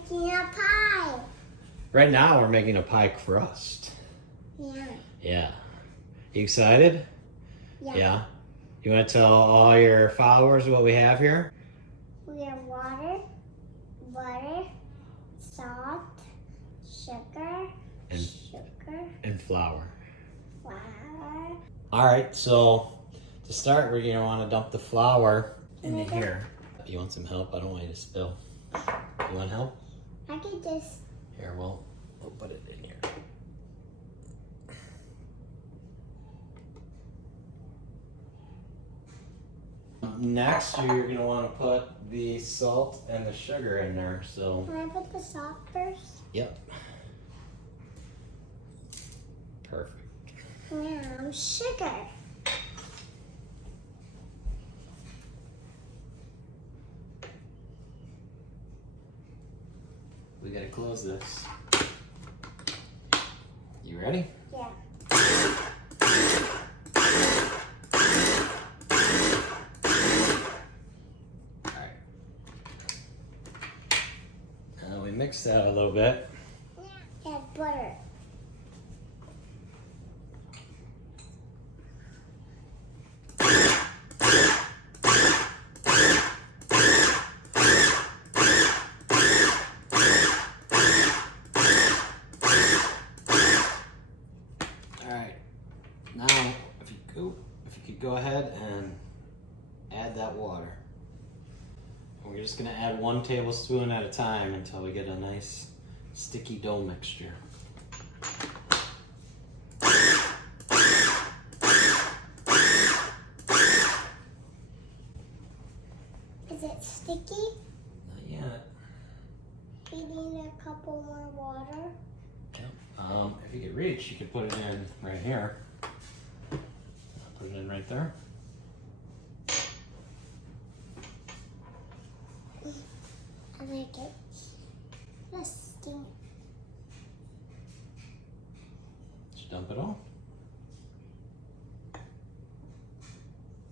making a pie. Right now we're making a pie crust. Yeah. Yeah. You excited? Yeah. Yeah. You want to tell all your followers what we have here? We have water, butter, salt, sugar, And flour. flour. All right, so to start, we're gonna want to dump the flour into here. You want some help? I don't want you to spill. You want help? I can just... Here, we'll put it in here. Next, you're gonna want to put the salt and the sugar in there. So. Can I put the salt first? Yep. Perfect. Now, sugar. We gotta close this. You ready? Yeah. Alright. Now we mix that a little bit. Add butter. Alright. Now if you could go ahead and add that water. And we're just gonna add 1 tablespoon at a time until we get a nice sticky dough mixture. Is it sticky? Not yet. We need a couple more water. Yep. If you could reach, you could put it in right here. Put it in right there. I like it. Rusty. Just dump it all.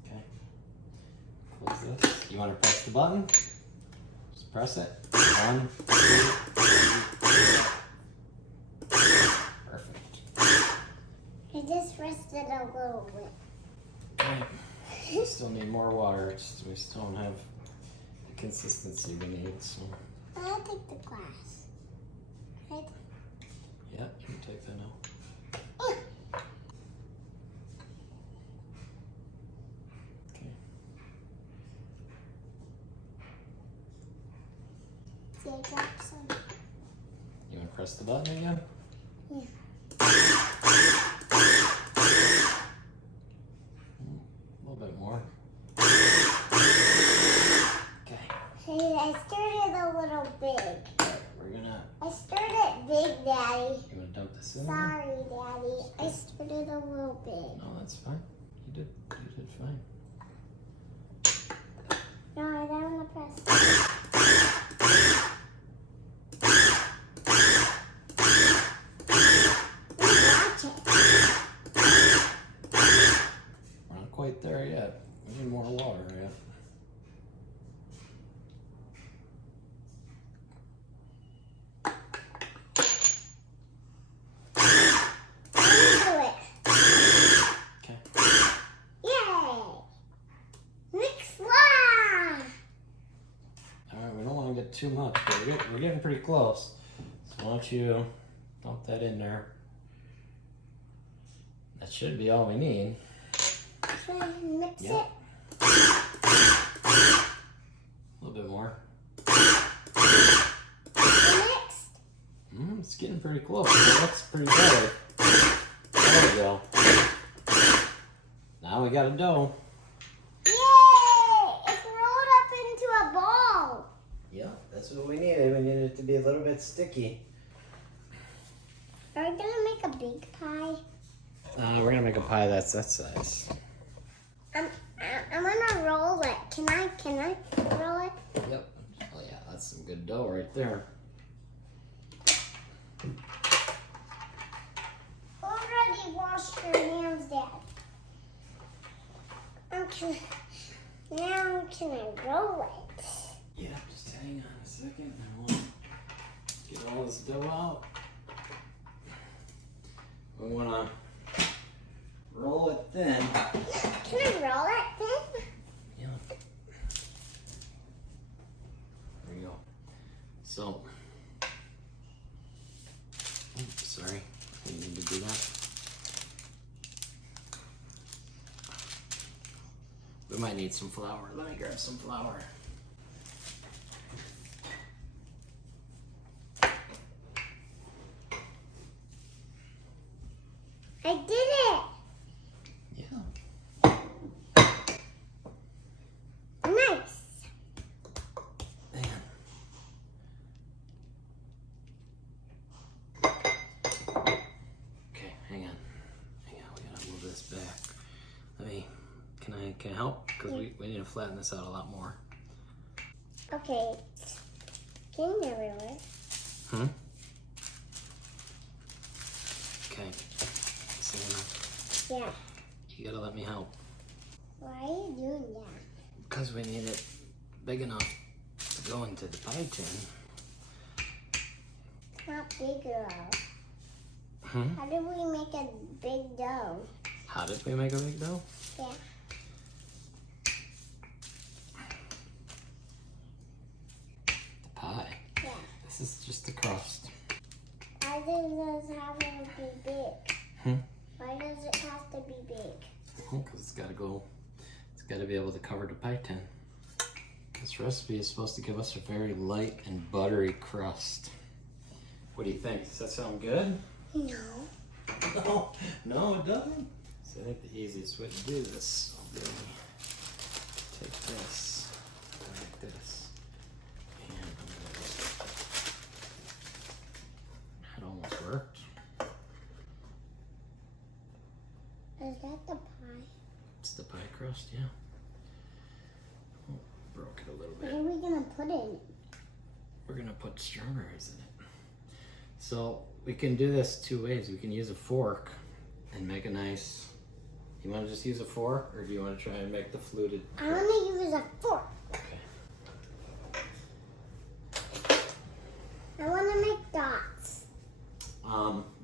Okay. Close this. You want to press the button? Just press it. 1, 2, 3. Perfect. I just rested a little bit. Okay. We still need more water. We still don't have the consistency we need. So. I'll take the glass. Right? Yeah, you can take that now. Okay. See, I dropped some. You want to press the button again? Yeah. A little bit more. Okay. Hey, I stirred it a little big. Alright, we're gonna. I stirred it big, Daddy. You wanna dump this in? Sorry, Daddy. I stirred it a little big. No, that's fine. You did fine. No, I don't want to press. Watch it. We're not quite there yet. We need more water yet. Do it. Okay. Yay! Mix one. Alright, we don't want to get too much, but we're getting pretty close. So why don't you dump that in there? That should be all we need. Should I mix Yep. it? A little bit more. Mixed? It's getting pretty close. That looks pretty good. There we go. Now we got a dough. Yay! It's rolled up into a ball. Yep, that's what we needed. We needed it to be a little bit sticky. Are we gonna make a big pie? We're gonna make a pie that's that size. I'm gonna roll it. Can I roll it? Yep. Oh yeah, that's some good dough right there. Already washed your hands, Dad. Okay. Now can I roll it? Yeah, just hang on a second and we'll roll this dough out. We want to roll it thin. Can I roll it thin? Yeah. There you go. So, oops, sorry, I didn't need to do that. We might need some flour. Let me grab some flour. I did it! Yeah. Nice. Man. Okay, hang on. We gotta move this back. Can I help? Because we need to flatten this out a lot more. Okay. Getting everywhere. Okay. Santa, Yeah. you gotta let me help. Why are you doing that? Because we need it big enough to go into the pie tin. Not bigger. Hmm? How did we make a big dough? How did we make a big dough? Yeah. The pie. Yeah. This is just the crust. Why does this have to be big? Hmm? Why does it have to be big? Because it's gotta be able to cover the pie tin. This recipe is supposed to give us a very light and buttery crust. What do you think? Does that sound good? No. No, it doesn't. So I think the easiest way to do this will be take this, like this, and that almost worked. Is that the pie? It's the pie crust, yeah. Oh, broke it a little What bit. are we gonna put in it? We're gonna put strawberries in it. So we can do this two ways. We can use a fork and make a nice. You want to just use a fork, or do you want to try and make the fluted? I want to use a fork. Okay. I want to make dots.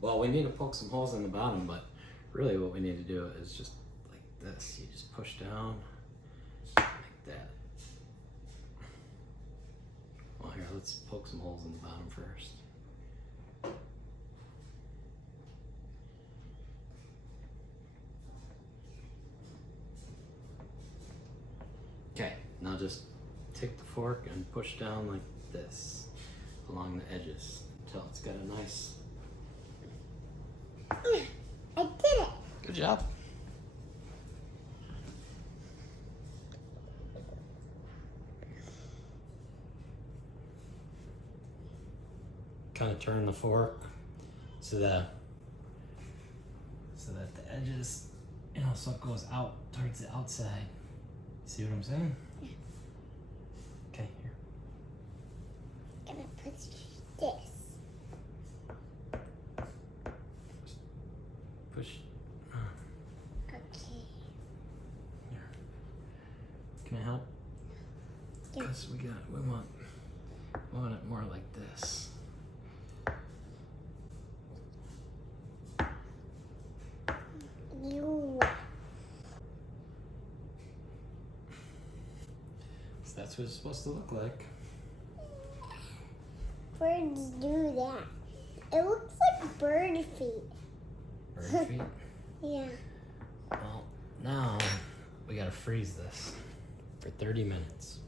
Well, we need to poke some holes in the bottom, but really what we need to do is just like this. You just push down like that. Well, here, let's poke some holes in the bottom first. Okay, now just take the fork and push down like this along the edges until it's got a nice. I did it. Good job. Kind of turn the fork so that the edges, so it goes out towards the outside. See what I'm saying? Yeah. Okay, here. I'm gonna put this. Push. Okay. Here. Can I help? Yeah. Because we want it more like this. You. So that's what it's supposed to look like. Birds do that. It looks like bird feet. Bird feet. Yeah. Well, now we gotta freeze this for 30 minutes.